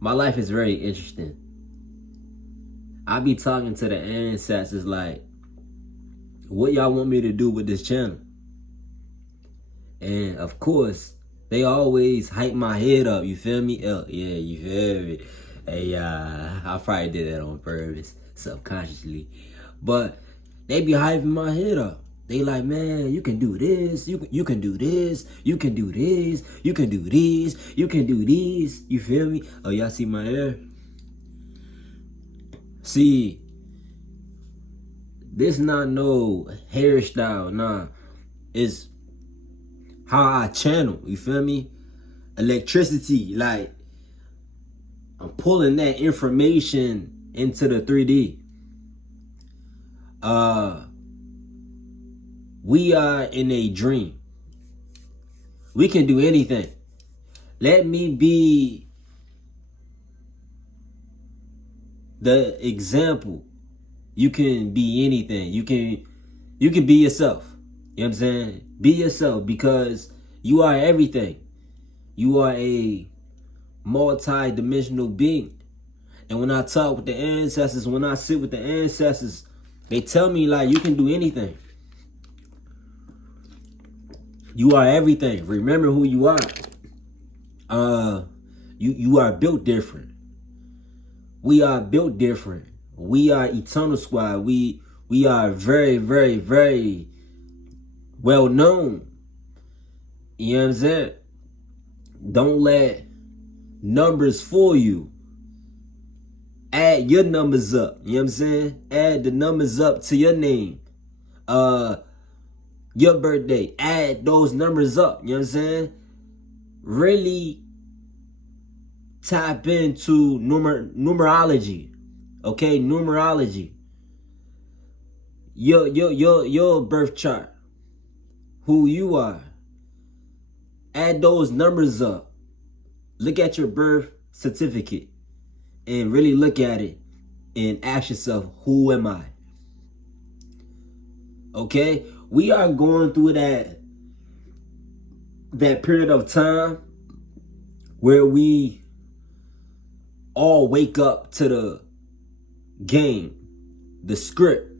My life is very interesting. I be talking to the ancestors like, what y'all want me to do with this channel? And of course, they always hype my head up. You feel me? Oh, yeah, you feel me? Hey, I probably did that on purpose, subconsciously. But they be hyping my head up. They like, man, you can do this, you can do this, you can do this, you can do this, you can do this. You feel me? Oh, y'all see my hair? See, this not no hairstyle, nah. It's how I channel, you feel me? Electricity, like, I'm pulling that information into the 3D. We are in a dream. We can do anything. Let me be the example. You can be anything. You can be yourself. You know what I'm saying? Be yourself, because you are everything. You are a multi-dimensional being. And when I talk with the ancestors, when I sit with the ancestors, they tell me like, you can do anything. You are everything. Remember who you are. You are built different. We are built different. We are Eternal Squad. We are very, very, very well known. You know what I'm saying? Don't let numbers fool you. Add your numbers up. You know what I'm saying? Add the numbers up to your name. Your birthday. Add those numbers up. You know what I'm saying? Really tap into numerology. Okay, numerology. Your birth chart. Who you are. Add those numbers up. Look at your birth certificate and really look at it and ask yourself, who am I? Okay? We are going through that period of time where we all wake up to the game, the script.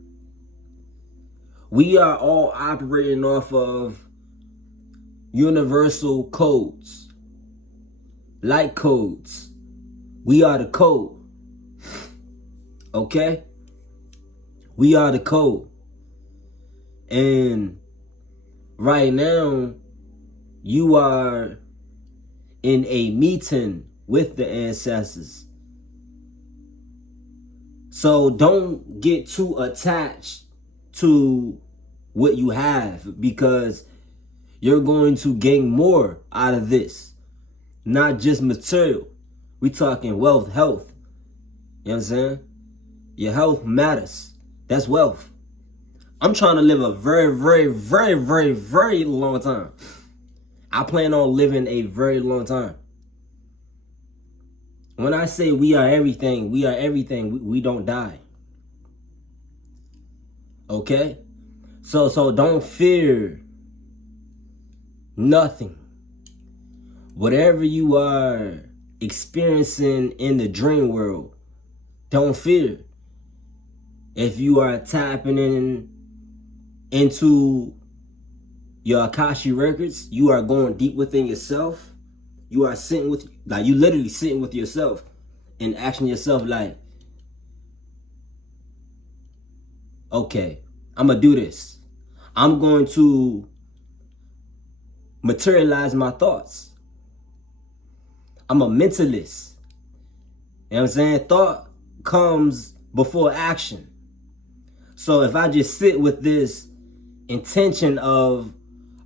We are all operating off of universal codes, light codes. We are the code. Okay? We are the code. And right now, you are in a meeting with the ancestors. So don't get too attached to what you have, because you're going to gain more out of this. Not just material. We talking wealth, health. You know what I'm saying? Your health matters. That's wealth. I'm trying to live a very, very, very, very, very long time. I plan on living a very long time. When I say we are everything, we are everything. We don't die. Okay? So don't fear nothing. Whatever you are experiencing in the dream world, don't fear. If you are tapping into your Akashi records, you are going deep within yourself. You are sitting with, like, you literally sitting with yourself and asking yourself like, okay, I'm gonna do this. I'm going to materialize my thoughts. I'm a mentalist. You know what I'm saying? Thought comes before action. So if I just sit with this intention of,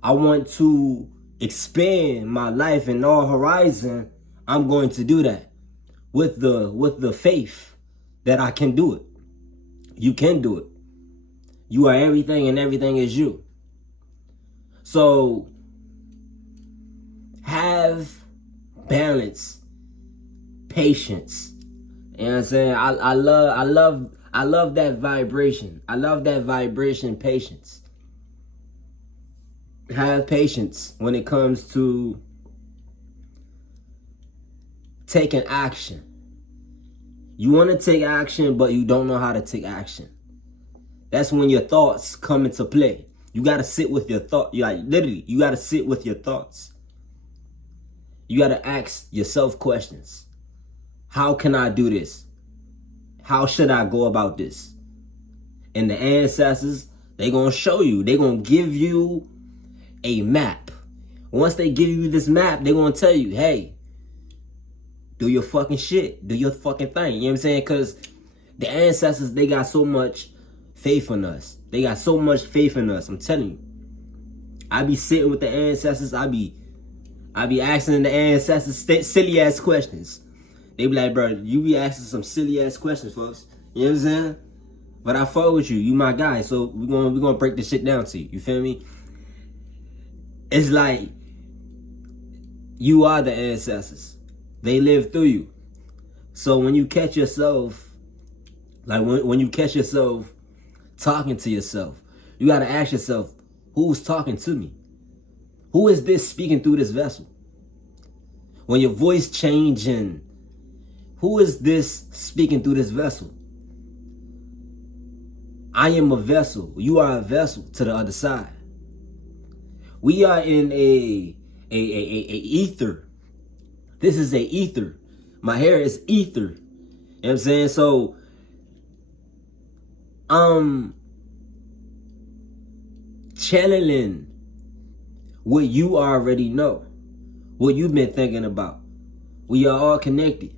I want to expand my life in all horizon, I'm going to do that with the faith that I can do it. You can do it. You are everything and everything is you. So have balance, patience. You know what I'm saying? I love that vibration. I love that vibration, patience. Have patience when it comes to taking action. You want to take action, but you don't know how to take action. That's when your thoughts come into play. You got to sit with your thought. You got to sit with your thoughts. You got to ask yourself questions. How can I do this? How should I go about this? And the ancestors, they're going to show you. They're going to give you a map. Once they give you this map, they're going to tell you, hey, do your fucking shit. Do your fucking thing. You know what I'm saying? Because the ancestors, they got so much faith in us. They got so much faith in us. I'm telling you. I be sitting with the ancestors. I be asking the ancestors silly ass questions. They be like, bro, you be asking some silly ass questions, folks. You know what I'm saying? But I fuck with you. You my guy. So we're gonna break this shit down to you. You feel me? It's like you are the ancestors. They live through you. So when you catch yourself, like when you catch yourself talking to yourself, you got to ask yourself, who's talking to me? Who is this speaking through this vessel? When your voice changing, who is this speaking through this vessel? I am a vessel. You are a vessel to the other side. We are in a ether. This is a ether. My hair is ether. You know what I'm saying? So, channeling what you already know, what you've been thinking about. We are all connected.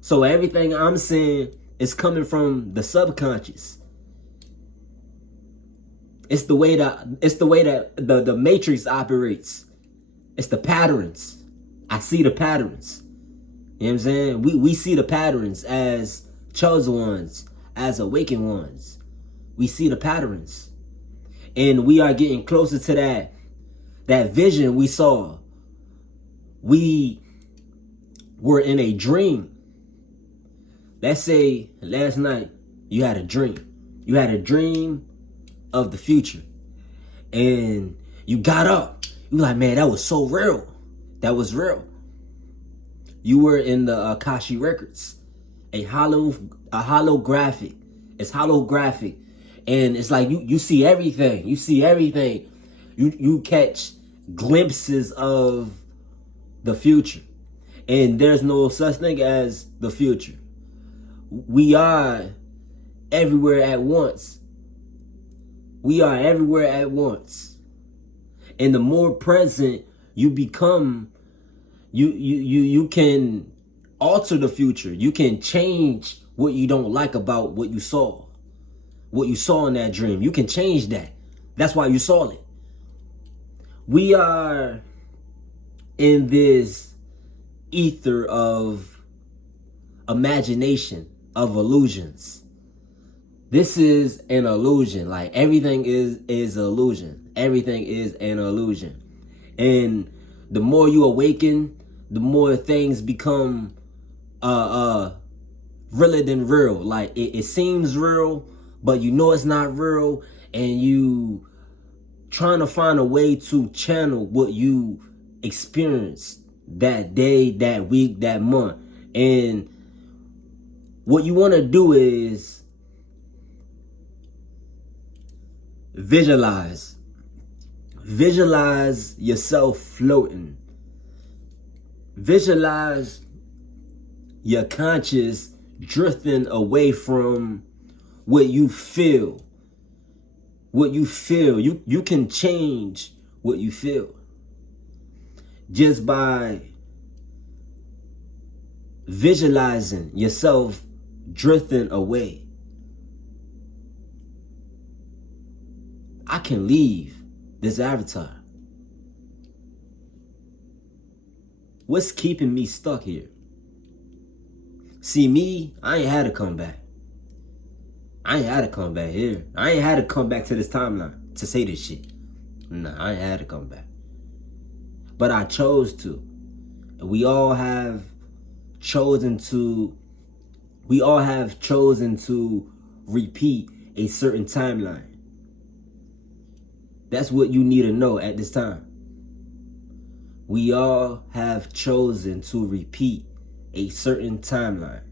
So everything I'm saying is coming from the subconscious. It's the way that the matrix operates. It's the patterns. I see the patterns. You know what I'm saying? We see the patterns as chosen ones, as awakened ones. We see the patterns. And we are getting closer to that vision we saw. We were in a dream. Let's say last night you had a dream. You had a dream of the future. And you got up. You like, man, that was so real. That was real. You were in the Akashic Records. A holographic. It's holographic. And it's like you see everything. You see everything. You catch glimpses of the future. And there's no such thing as the future. We are everywhere at once. We are everywhere at once. And the more present you become, you can alter the future. You can change what you don't like about what you saw. What you saw in that dream. You can change that. That's why you saw it. We are in this ether of imagination, of illusions. This is an illusion. Like everything is illusion. Everything is an illusion. And the more you awaken, the more things become realer than real. Like it seems real, but you know it's not real, and you trying to find a way to channel what you experienced that day, that week, that month. And what you want to do is visualize yourself floating. Visualize your conscious drifting away from what you feel. What you feel. You can change what you feel just by visualizing yourself drifting away. I can leave this avatar. What's keeping me stuck here? See, me, I ain't had to come back. I ain't had to come back here. I ain't had to come back to this timeline to say this shit. Nah, I ain't had to come back. But I chose to. And we all have chosen to repeat a certain timeline. That's what you need to know at this time. We all have chosen to repeat a certain timeline.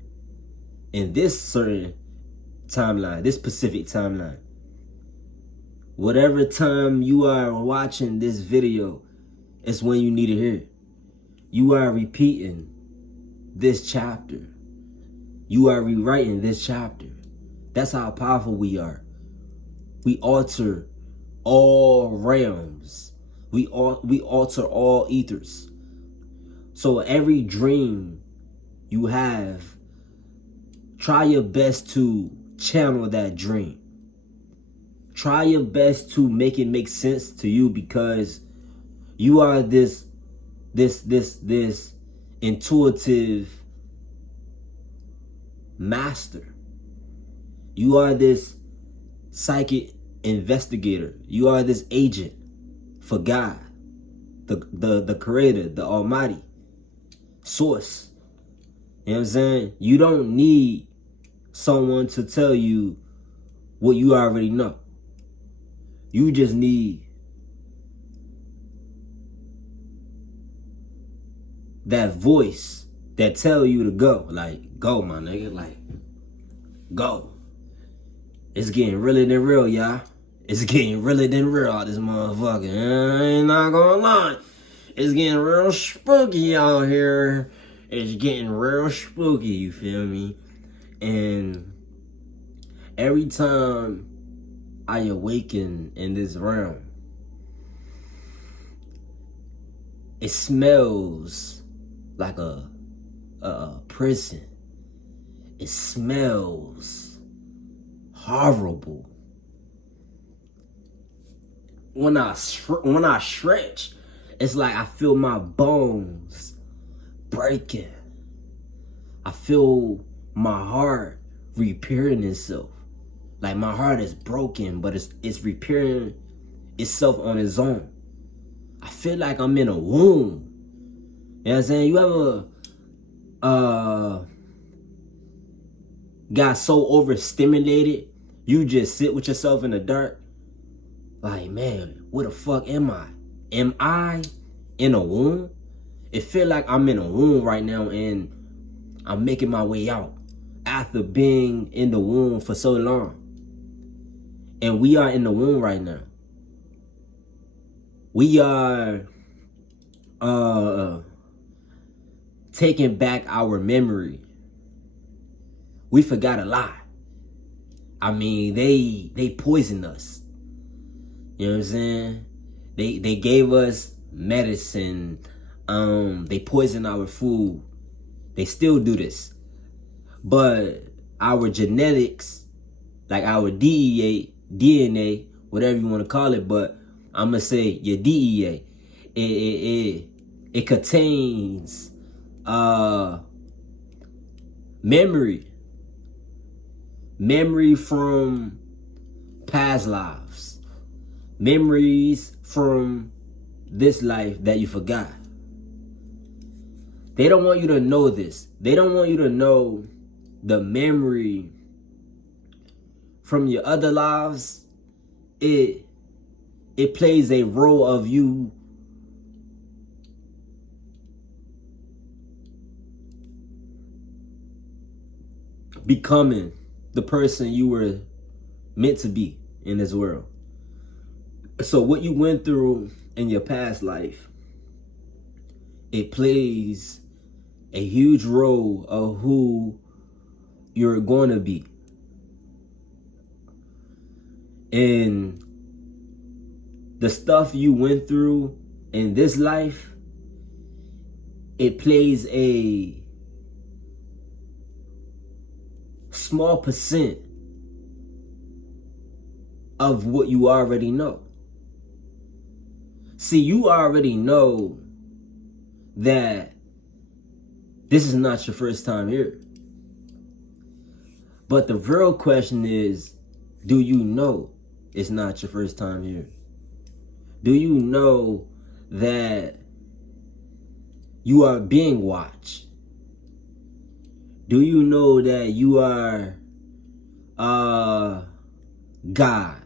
In this certain timeline, this specific timeline, whatever time you are watching this video, it's when you need to hear it. You are repeating this chapter. You are rewriting this chapter. That's how powerful we are. We alter all realms. We alter all ethers. So every dream you have, try your best to channel that dream. Try your best to make it make sense to you, because you are this intuitive master. You are this psychic investigator. You are this agent for God, the creator, the almighty source. You know what I'm saying? You don't need someone to tell you what you already know. You just need that voice that tell you to go. Like, go, my nigga. Like, go. It's getting realer than real, y'all. It's getting realer than real out this motherfucker. I ain't not gonna lie. It's getting real spooky out here. It's getting real spooky, you feel me? And every time I awaken in this realm, it smells like a prison. It smells horrible. When I stretch, it's like I feel my bones breaking. I feel my heart repairing itself. Like my heart is broken, but it's repairing itself on its own. I feel like I'm in a womb. You know what I'm saying? You ever got so overstimulated, you just sit with yourself in the dark? Like, man, where the fuck am I? Am I in a womb? It feel like I'm in a womb right now, and I'm making my way out after being in the womb for so long. And we are in the womb right now. We are taking back our memory. We forgot a lot. I mean, they poisoned us. You know what I'm saying? They gave us medicine. They poisoned our food. They still do this. But our genetics, like our DNA, whatever you want to call it, but I'm gonna say your DEA, it contains memory from past lives, memories from this life that you forgot. They don't want you to know this. They don't want you to know the memory from your other lives. It plays a role of you becoming the person you were meant to be in this world. So what you went through in your past life, it plays a huge role of who you're going to be. And the stuff you went through in this life, it plays a small percent of what you already know. See, you already know that this is not your first time here. But the real question is, do you know it's not your first time here? Do you know that you are being watched? Do you know that you are God?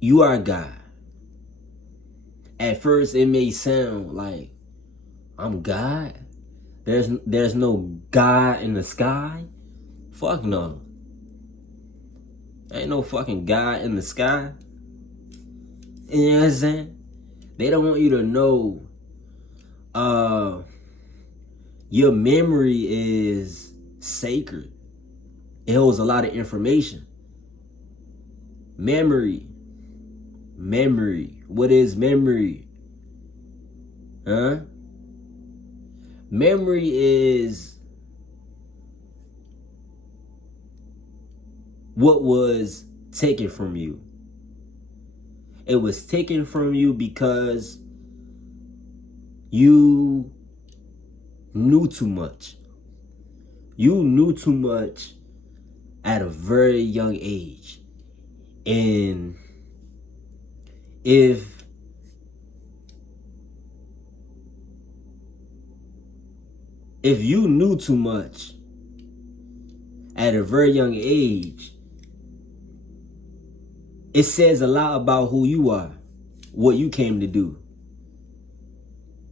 You are God. At first, it may sound like I'm God. There's no God in the sky. Fuck no. Ain't no fucking God in the sky. You know what I'm saying? They don't want you to know your memory is sacred. It holds a lot of information. Memory. What is memory? Huh? Memory is what was taken from you. It was taken from you because you knew too much. You knew too much at a very young age. And if you knew too much at a very young age, it says a lot about who you are, what you came to do.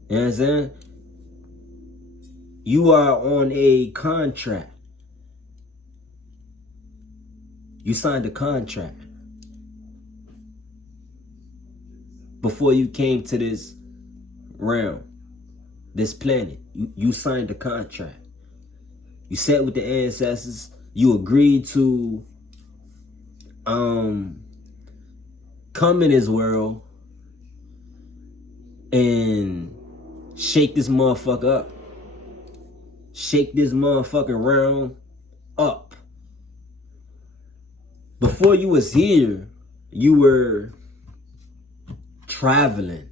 You know what I'm saying? You are on a contract. You signed a contract before you came to this realm, this planet. You signed a contract. You sat with the ancestors. You agreed to come in this world and shake this motherfucker up. Shake this motherfucking realm up. Before you was here, you were traveling.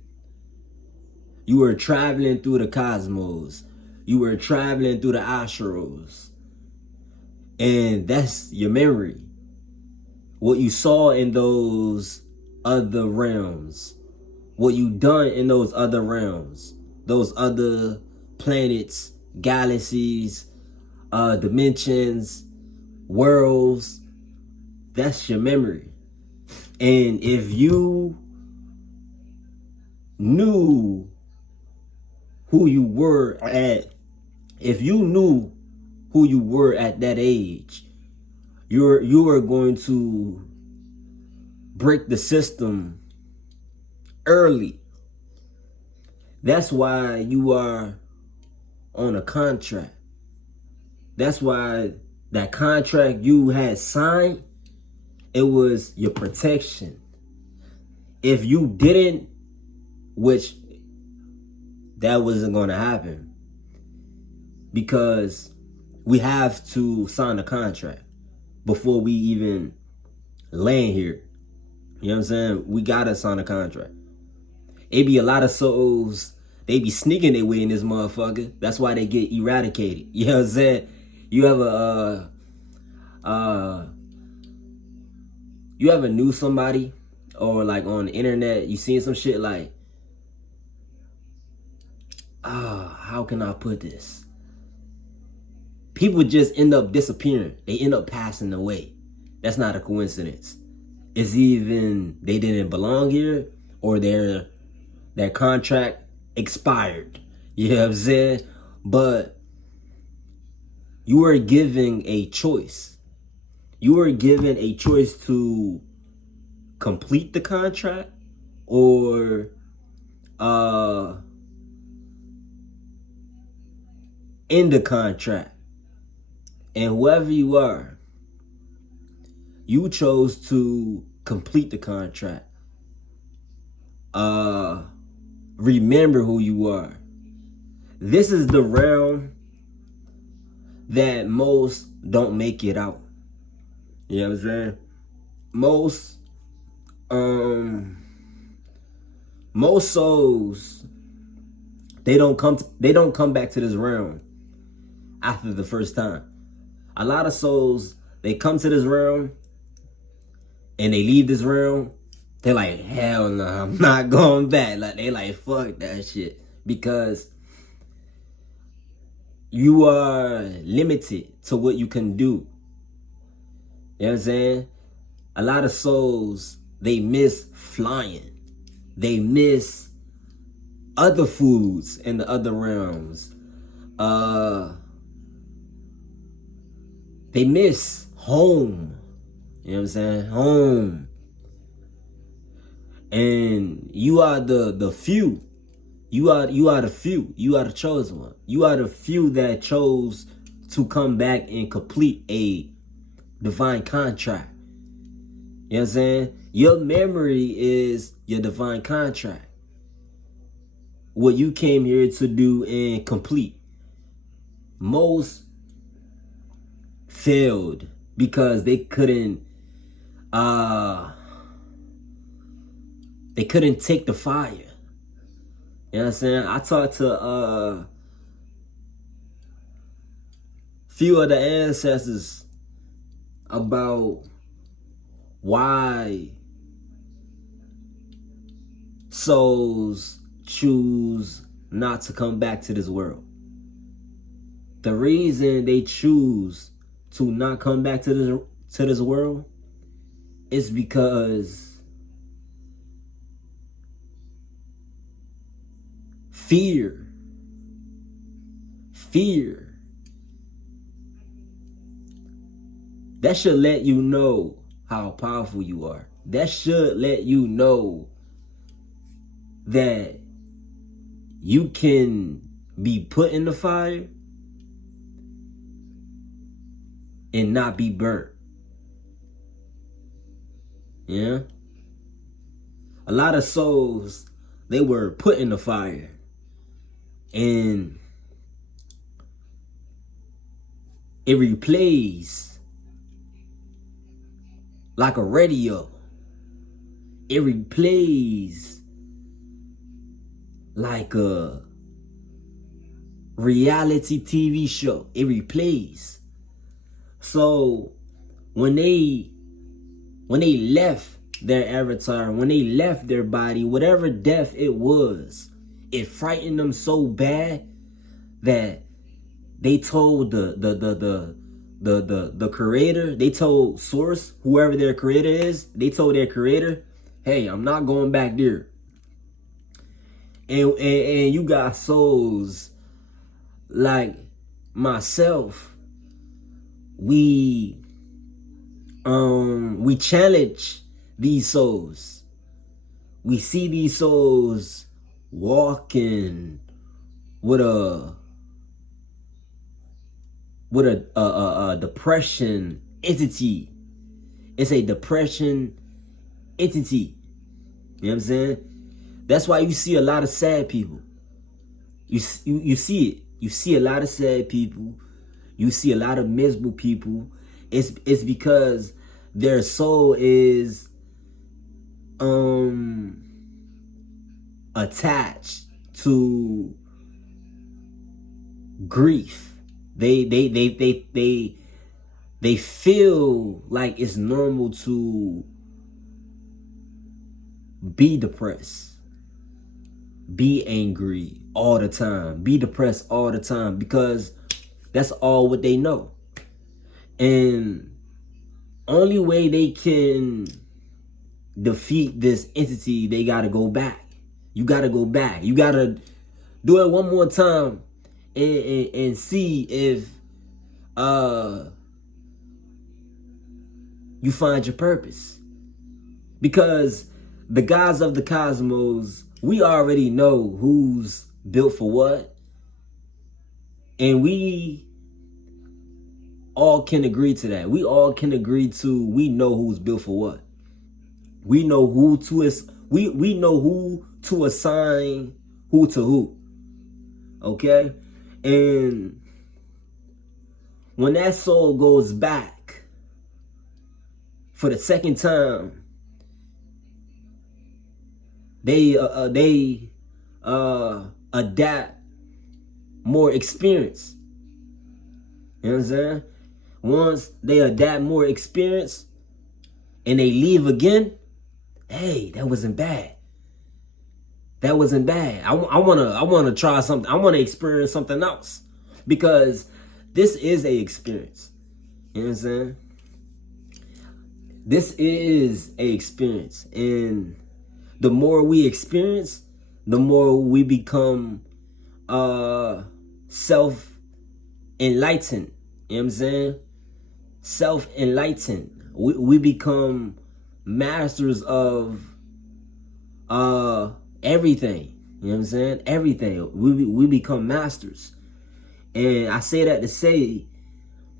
You were traveling through the cosmos. You were traveling through the astros. And that's your memory. What you saw in those other realms. What you done in those other realms. Those other planets, galaxies, dimensions, worlds. That's your memory. And if you knew who you were at that age, you are going to break the system early. That's why you are on a contract. That's why that contract you had signed, it was your protection. If you didn't, which that wasn't going to happen, because we have to sign a contract before we even land here. You know what I'm saying? We got to sign a contract. It be a lot of souls, they be sneaking their way in this motherfucker. That's why they get eradicated. You know what I'm saying? You ever knew somebody, or like on the internet, you seen some shit like, how can I put this? People just end up disappearing. They end up passing away. That's not a coincidence. It's even they didn't belong here, or their contract expired. You know what I'm saying? But you were given a choice. You were given a choice to complete the contract or end the contract. And whoever you are, you chose to complete the contract. Remember who you are. This is the realm that most don't make it out. You know what I'm saying? Most souls, they don't come back to this realm after the first time. A lot of souls, they come to this realm and they leave this realm. They're like, hell no, I'm not going back. Like, they like, fuck that shit. Because you are limited to what you can do. You know what I'm saying? A lot of souls, they miss flying. They miss other foods in the other realms. They miss home. You know what I'm saying? Home. And you are the few. You are the few. You are the chosen one. You are the few that chose to come back and complete a divine contract. You know what I'm saying? Your memory is your divine contract. What you came here to do and complete. Most failed because they couldn't take the fire. You know what I'm saying? I talked to a few of the ancestors about why souls choose not to come back to this world. The reason they choose to not come back to this world is because fear. That should let you know how powerful you are. That should let you know that you can be put in the fire and not be burnt. Yeah? A lot of souls, they were put in the fire and it replays like a radio. It replays like a reality TV show. It replays. So when they left their avatar, when they left their body, whatever death it was, it frightened them so bad that they told the creator, they told source, whoever their creator is, they told their creator, hey, I'm not going back there. And you got souls like myself. We challenge these souls. We see these souls walking with a depression entity. It's a depression entity. You know what I'm saying? That's why you see a lot of sad people. You see it. You see a lot of sad people. You see a lot of miserable people. It's because their soul is attached to grief. They feel like it's normal to be depressed, be angry all the time, be depressed all the time, because that's all what they know. And only way they can defeat this entity, they gotta go back. You gotta go back. You gotta do it one more time and see if you find your purpose. Because the gods of the cosmos, we already know who's built for what. And we all can agree to that. We all can agree to, we know who's built for what. We know who to we know who to assign who to who. Okay? And when that soul goes back for the second time, they adapt more experience. You know what I'm saying? Once they adapt more experience and they leave again, hey, that wasn't bad. That wasn't bad. I wanna try something. I wanna experience something else, because this is a experience. You know what I'm saying? This is a experience, and the more we experience, the more we become self-enlightened. You know what I'm saying? Self-enlightened. We become masters of everything. You know what I'm saying? Everything. We become masters. And I say that to say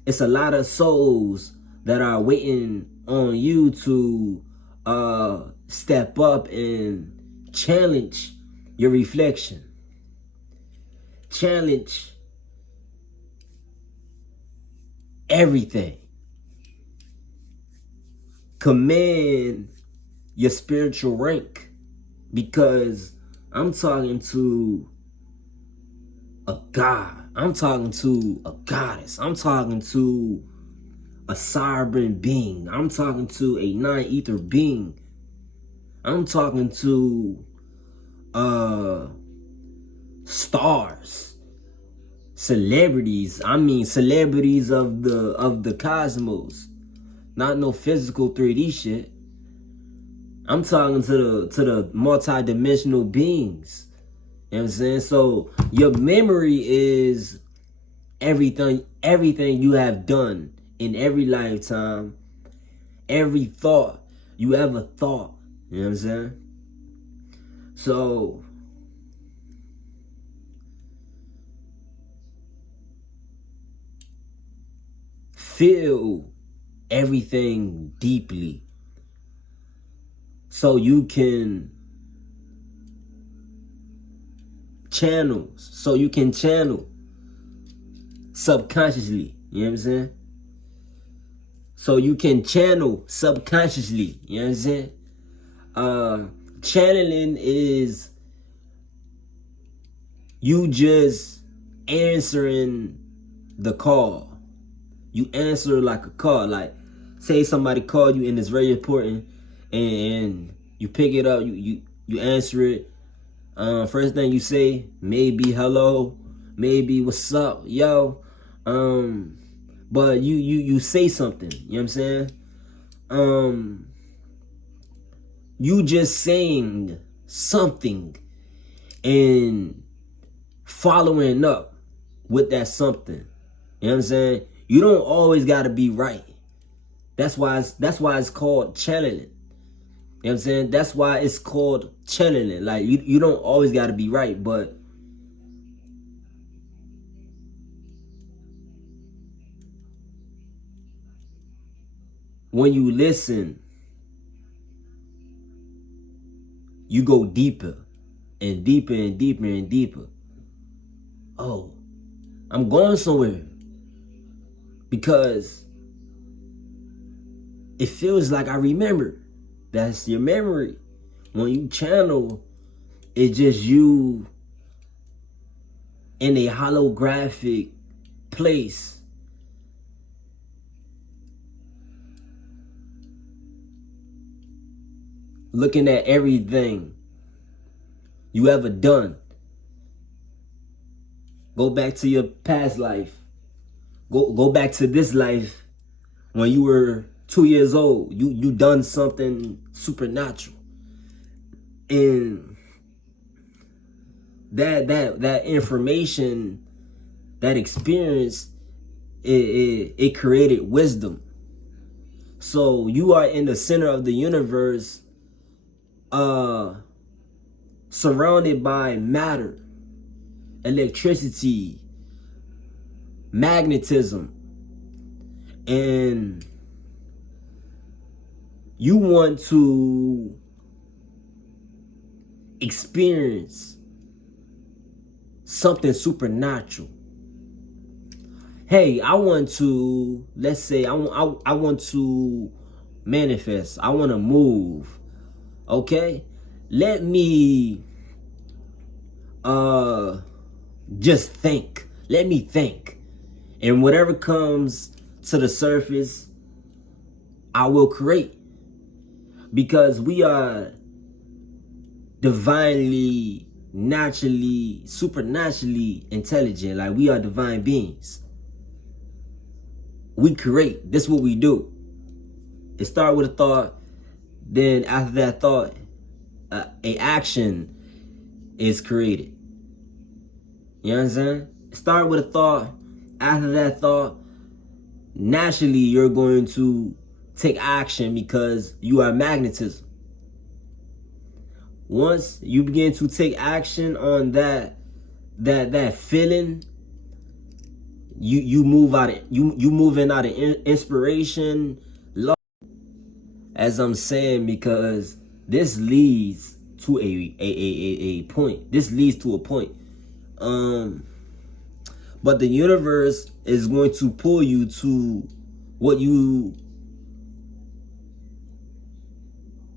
it's a lot of souls that are waiting on you to step up and challenge your reflection. Challenge everything. Command your spiritual rank. Because I'm talking to a God. I'm talking to a goddess. I'm talking to a sovereign being. I'm talking to a non-ether being. I'm talking to stars, celebrities. I mean celebrities of the cosmos. Not no physical 3D shit. I'm talking to the multi-dimensional beings. You know what I'm saying? So your memory is everything you have done in every lifetime, every thought you ever thought. You know what I'm saying? So feel everything deeply so you can channel subconsciously. You know what I'm saying? So you can channel subconsciously. You know what I'm saying? Channeling is you just answering the call. You answer like a call. Like, say somebody called you and it's very important, and you pick it up, you answer it. First thing you say, maybe hello, maybe what's up, yo. But you say something. You know what I'm saying? You just saying something and following up with that something. You know what I'm saying? You don't always gotta be right. That's why it's called channeling. You know what I'm saying? That's why it's called channeling. Like you don't always gotta be right, but when you listen, you go deeper and deeper and deeper and deeper. Oh, I'm going somewhere. Because it feels like I remember. That's your memory. When you channel, it's just you in a holographic place. Looking at everything you ever done. Go back to your past life. Go back to this life when you were 2 years old. You done something supernatural. And that information, that experience, it created wisdom. So you are in the center of the universe, surrounded by matter, electricity, magnetism, and you want to experience something supernatural. Hey, I want to, let's say I want to manifest. I want to move. Okay? Let me just think. Let me think. And whatever comes to the surface, I will create. Because we are divinely, naturally, supernaturally intelligent. Like, we are divine beings. We create. This is what we do. It starts with a thought. Then after that thought, a action is created. You know what I'm saying? Start with a thought. After that thought, naturally you're going to take action because you are magnetism. Once you begin to take action on that feeling, you move out of you moving out of inspiration, love, as I'm saying, because this leads to a point. This leads to a point. But the universe is going to pull you to what you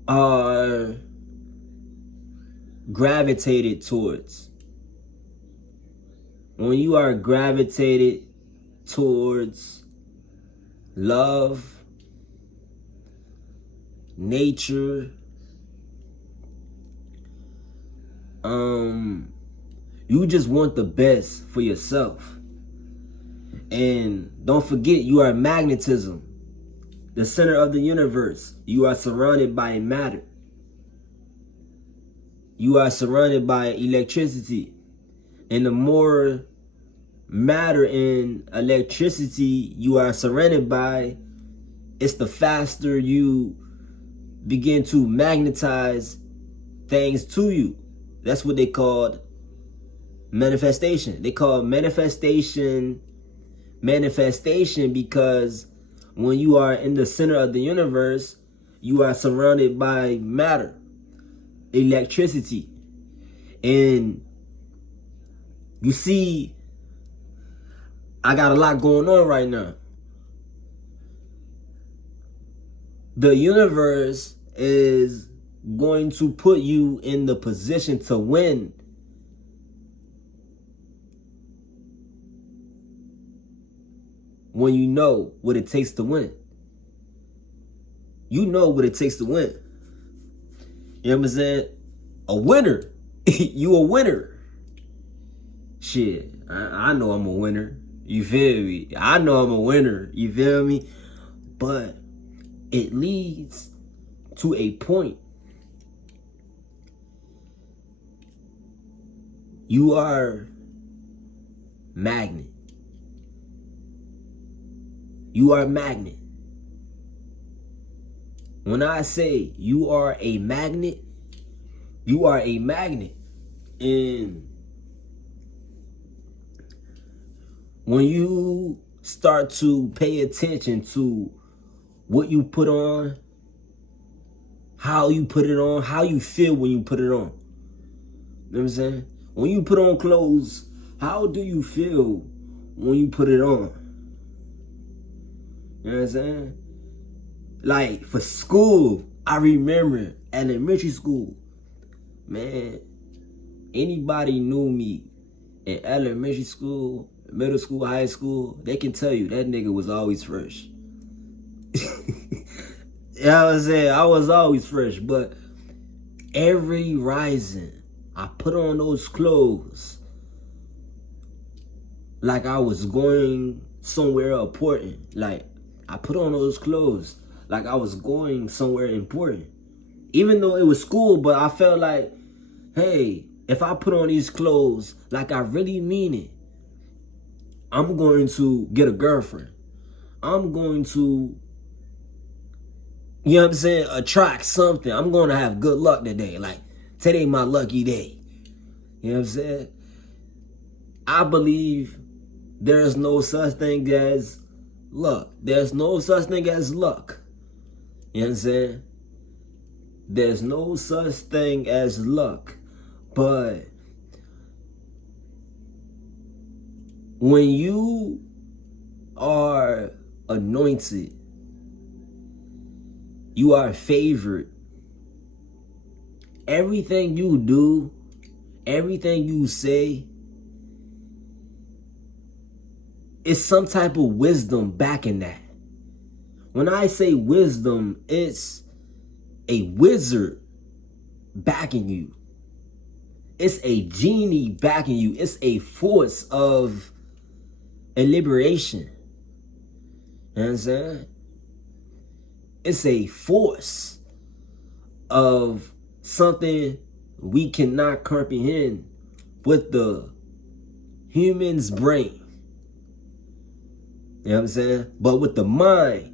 are gravitated towards. When you are gravitated towards love, nature, you just want the best for yourself. And don't forget, you are magnetism, the center of the universe. You are surrounded by matter. You are surrounded by electricity. And the more matter and electricity you are surrounded by, it's the faster you begin to magnetize things to you. That's what they called manifestation. They call manifestation because when you are in the center of the universe, you are surrounded by matter, electricity. And you see, I got a lot going on right now. The universe is going to put you in the position to win when you know what it takes to win. You know what it takes to win. You know what I'm saying? A winner. You a winner. Shit, I know I'm a winner. You feel me? I know I'm a winner. You feel me? But it leads to a point. You are magnet. You are a magnet. When I say you are a magnet, you are a magnet. And when you start to pay attention to what you put on, how you put it on, how you feel when you put it on. You know what I'm saying? When you put on clothes, how do you feel when you put it on? You know what I'm saying? Like for school, I remember elementary school, man, anybody knew me in elementary school, middle school, high school, they can tell you that nigga was always fresh. You know what I'm saying? I was always fresh, but every rising, I put on those clothes like I was going somewhere important. Like I put on those clothes like I was going somewhere important. Even though it was school, but I felt like, hey, if I put on these clothes like I really mean it, I'm going to get a girlfriend. I'm going to, you know what I'm saying, attract something. I'm going to have good luck today. Like, today my lucky day. You know what I'm saying? I believe there is no such thing as luck. There's no such thing as luck. You know what I'm saying? There's no such thing as luck. But when you are anointed, you are favored, everything you do, everything you say, is some type of wisdom backing that. When I say wisdom, it's a wizard backing you. It's a genie backing you. It's a force of a liberation. You know what I'm saying? It's a force of something we cannot comprehend with the human's brain. You know what I'm saying? But with the mind,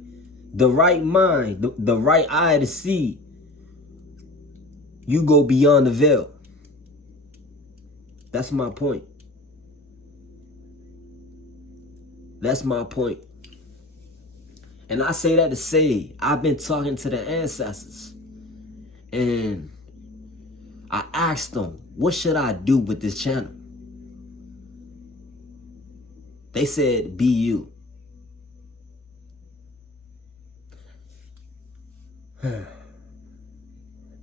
the right mind, the right eye to see, you go beyond the veil. That's my point. That's my point. And I say that to say, I've been talking to the ancestors. And I asked them, what should I do with this channel? They said, be you.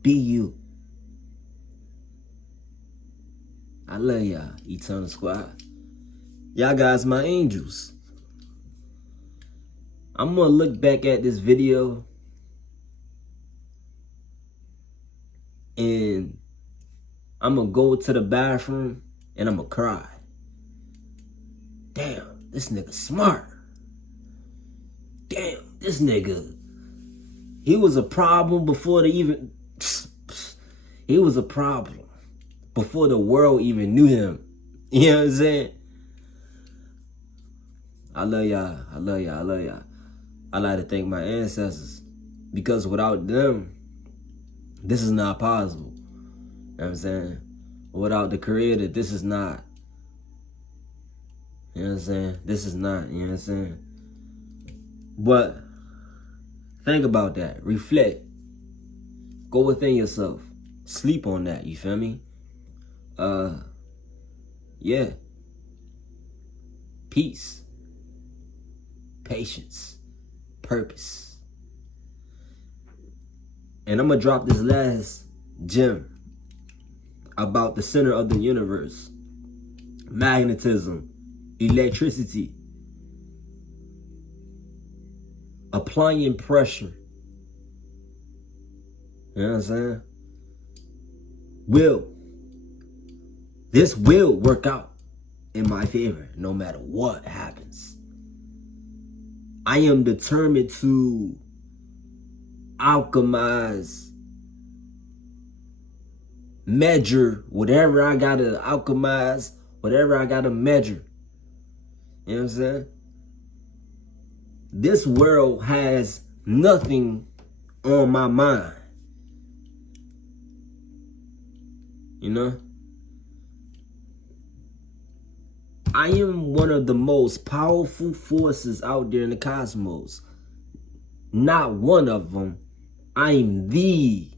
Be you. I love y'all, Eternal Squad. Y'all guys my angels. I'm gonna look back at this video and I'm gonna go to the bathroom and I'm gonna cry. Damn, this nigga smart. Damn, this nigga, he was a problem before the even, he was a problem before the world even knew him. You know what I'm saying? I love y'all. I love y'all. I love y'all. I like to thank my ancestors, because without them, this is not possible. You know what I'm saying? Without the creator, this is not. You know what I'm saying? This is not. You know what I'm saying? But think about that. Reflect. Go within yourself. Sleep on that. You feel me? Yeah. Peace. Patience. Purpose. And I'm gonna drop this last gem about the center of the universe. Magnetism. Electricity. Applying pressure. You know what I'm saying? This will work out in my favor no matter what happens. I am determined to alchemize, measure whatever I gotta alchemize, whatever I gotta measure. You know what I'm saying? This world has nothing on my mind. You know? I am one of the most powerful forces out there in the cosmos. Not one of them. I'm the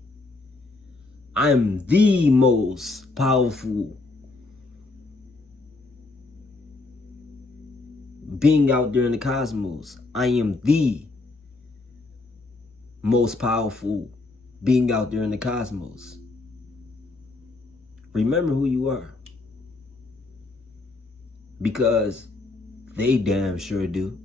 most powerful being out there in the cosmos. I am the most powerful being out there in the cosmos. Remember who you are. Because they damn sure do.